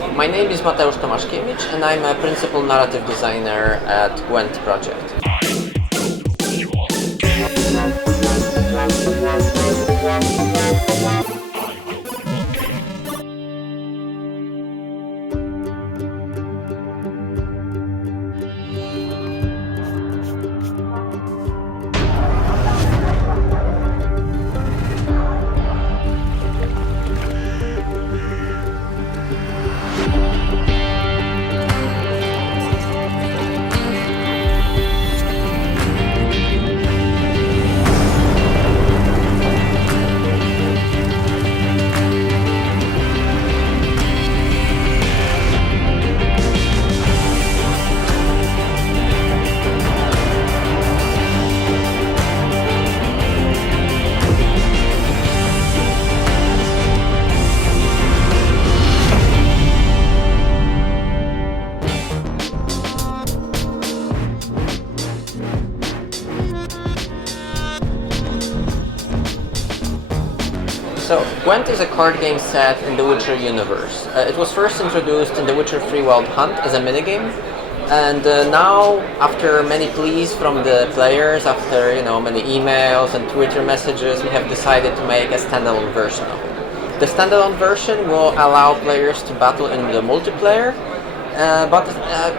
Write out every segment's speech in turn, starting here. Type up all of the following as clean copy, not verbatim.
My name is Mateusz Tomaszkiewicz and I'm a principal narrative designer at Gwent project. So, Gwent is a card game set in the Witcher universe. It was first introduced in the Witcher 3 Wild Hunt as a minigame, and now, after many pleas from the players, after many emails and Twitter messages, we have decided to make a standalone version of it. The standalone version will allow players to battle in the multiplayer, but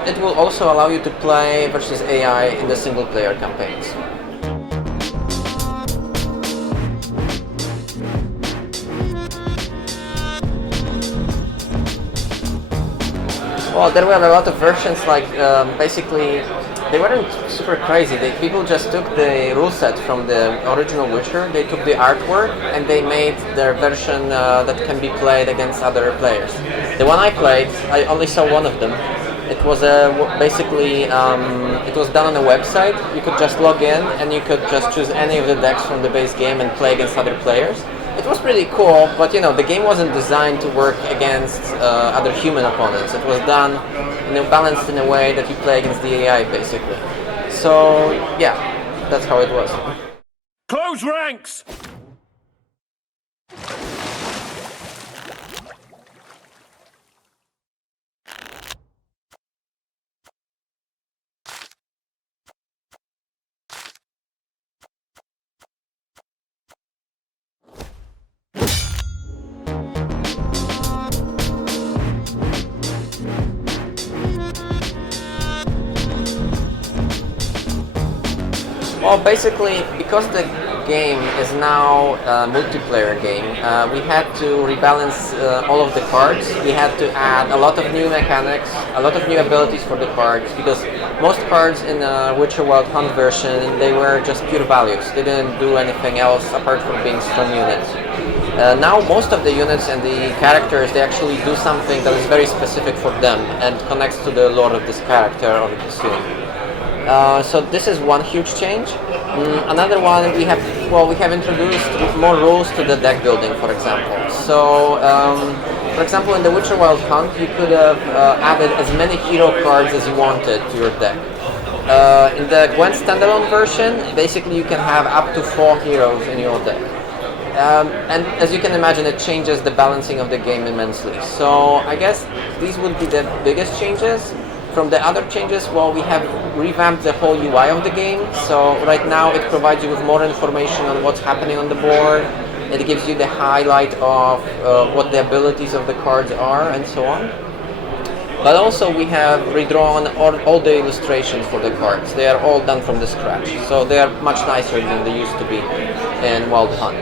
it will also allow you to play versus AI in the single-player campaigns. Well, there were a lot of versions, basically, they weren't super crazy. People just took the rule set from the original Witcher, they took the artwork, and they made their version that can be played against other players. The one I played, I only saw one of them. It was it was done on a website. You could just log in, and you could just choose any of the decks from the base game and play against other players. It was pretty cool, but the game wasn't designed to work against other human opponents. It was done, balanced in a way that you play against the AI, basically. So, yeah, that's how it was. Close ranks! Well, basically, because the game is now a multiplayer game, we had to rebalance all of the cards. We had to add a lot of new mechanics, a lot of new abilities for the cards, because most cards in the Witcher Wild Hunt version, they were just pure values. They didn't do anything else apart from being strong units. Now most of the units and the characters, they actually do something that is very specific for them and connects to the lore of this character or this unit. So this is one huge change. Another one, we have introduced more rules to the deck building, for example. So, for example, in the Witcher Wild Hunt, you could have added as many hero cards as you wanted to your deck. In the Gwent standalone version, basically you can have up to 4 heroes in your deck. And as you can imagine, it changes the balancing of the game immensely. So I guess these would be the biggest changes. From the other changes, well, we have revamped the whole UI of the game. So right now it provides you with more information on what's happening on the board. It gives you the highlight of what the abilities of the cards are and so on. But also we have redrawn all the illustrations for the cards. They are all done from the scratch. So they are much nicer than they used to be in Wild Hunt.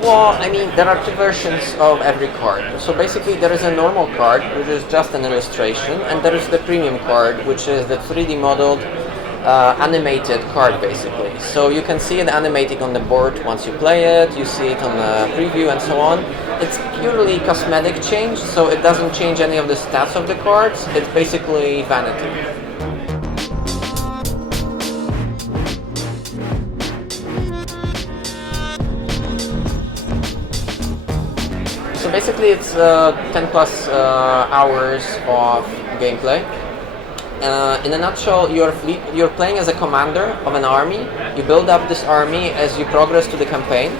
Well, I mean, there are 2 versions of every card. So basically there is a normal card, which is just an illustration, and there is the premium card, which is the 3D modeled animated card, basically. So you can see it animating on the board once you play it, you see it on the preview and so on. It's purely cosmetic change, so it doesn't change any of the stats of the cards. It's basically vanity. So basically it's 10 plus hours of gameplay. in a nutshell, you're playing as a commander of an army. You build up this army as you progress to the campaign.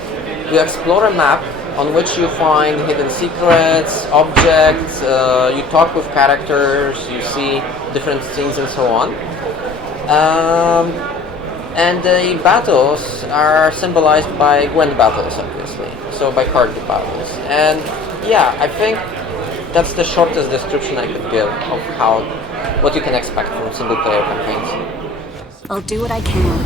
You explore a map on which you find hidden secrets, objects, you talk with characters, you see different things and so on. And the battles are symbolized by Gwent battles, obviously, so by card battles. And yeah, I think that's the shortest description I could give of what you can expect from single-player campaigns. I'll do what I can.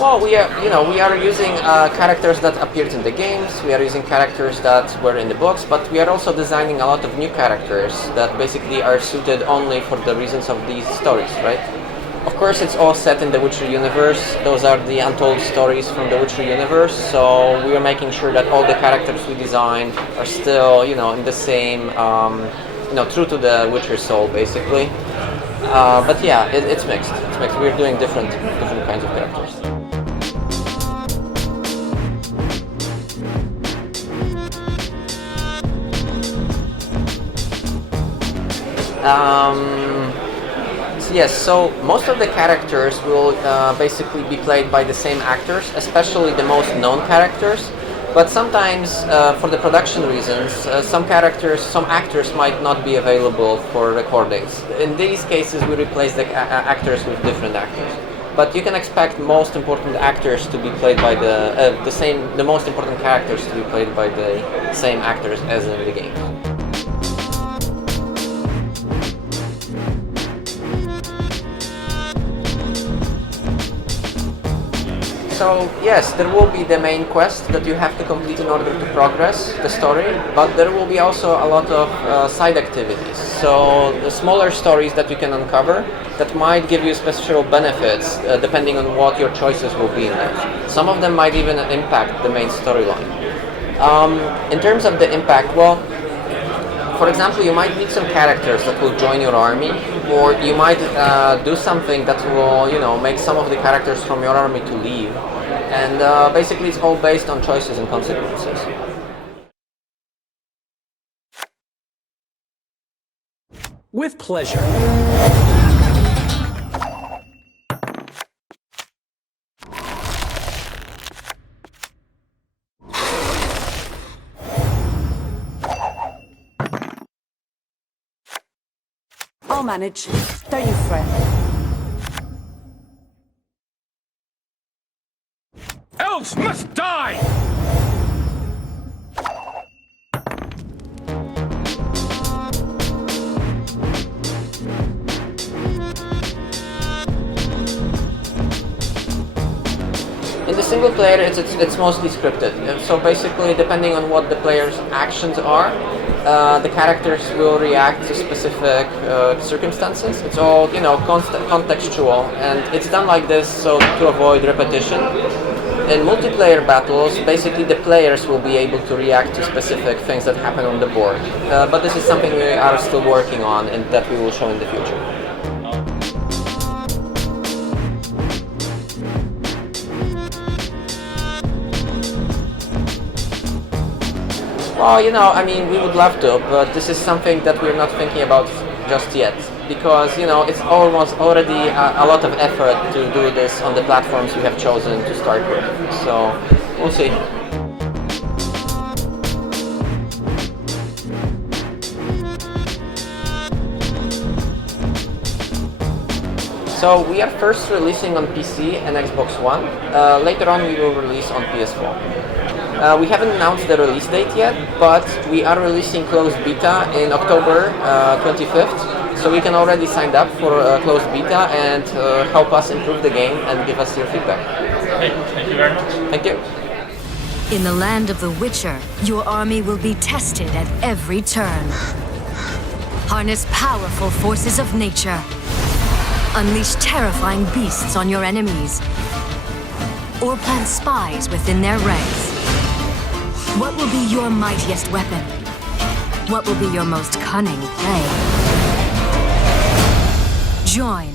Well, we are using characters that appeared in the games. We are using characters that were in the books, but we are also designing a lot of new characters that basically are suited only for the reasons of these stories, right? Of course, it's all set in the Witcher universe. Those are the untold stories from the Witcher universe. So we are making sure that all the characters we designed are still, in the same, true to the Witcher soul, basically. But yeah, it's mixed. It's mixed. We're doing different kinds of characters. Yes, so most of the characters will basically be played by the same actors, especially the most known characters. But sometimes, for the production reasons, some actors might not be available for recordings. In these cases, we replace the actors with different actors. But you can expect most important actors to be played by the most important characters to be played by the same actors as in the game. So yes, there will be the main quest that you have to complete in order to progress the story, but there will be also a lot of side activities. So the smaller stories that you can uncover that might give you special benefits depending on what your choices will be in those. Some of them might even impact the main storyline. In terms of the impact, well, for example, you might meet some characters that will join your army, or you might do something that will, make some of the characters from your army to leave. And basically, it's all based on choices and consequences. With pleasure. I'll manage. Don't you fret. Elves must die! In the single player, it's mostly scripted. So basically, depending on what the player's actions are, the characters will react to specific circumstances. It's all, contextual, and it's done like this so to avoid repetition. In multiplayer battles, basically the players will be able to react to specific things that happen on the board. But this is something we are still working on and that we will show in the future. Well, we would love to, but this is something that we're not thinking about just yet, because, it's almost already a lot of effort to do this on the platforms we have chosen to start with. So, we'll see. So, we are first releasing on PC and Xbox One. Later on, we will release on PS4. We haven't announced the release date yet, but we are releasing closed beta in October 25th, so you can already sign up for closed beta and help us improve the game and give us your feedback. Okay, thank you very much. Thank you. In the land of the Witcher, your army will be tested at every turn. Harness powerful forces of nature. Unleash terrifying beasts on your enemies. Or plant spies within their ranks. What will be your mightiest weapon? What will be your most cunning prey? Join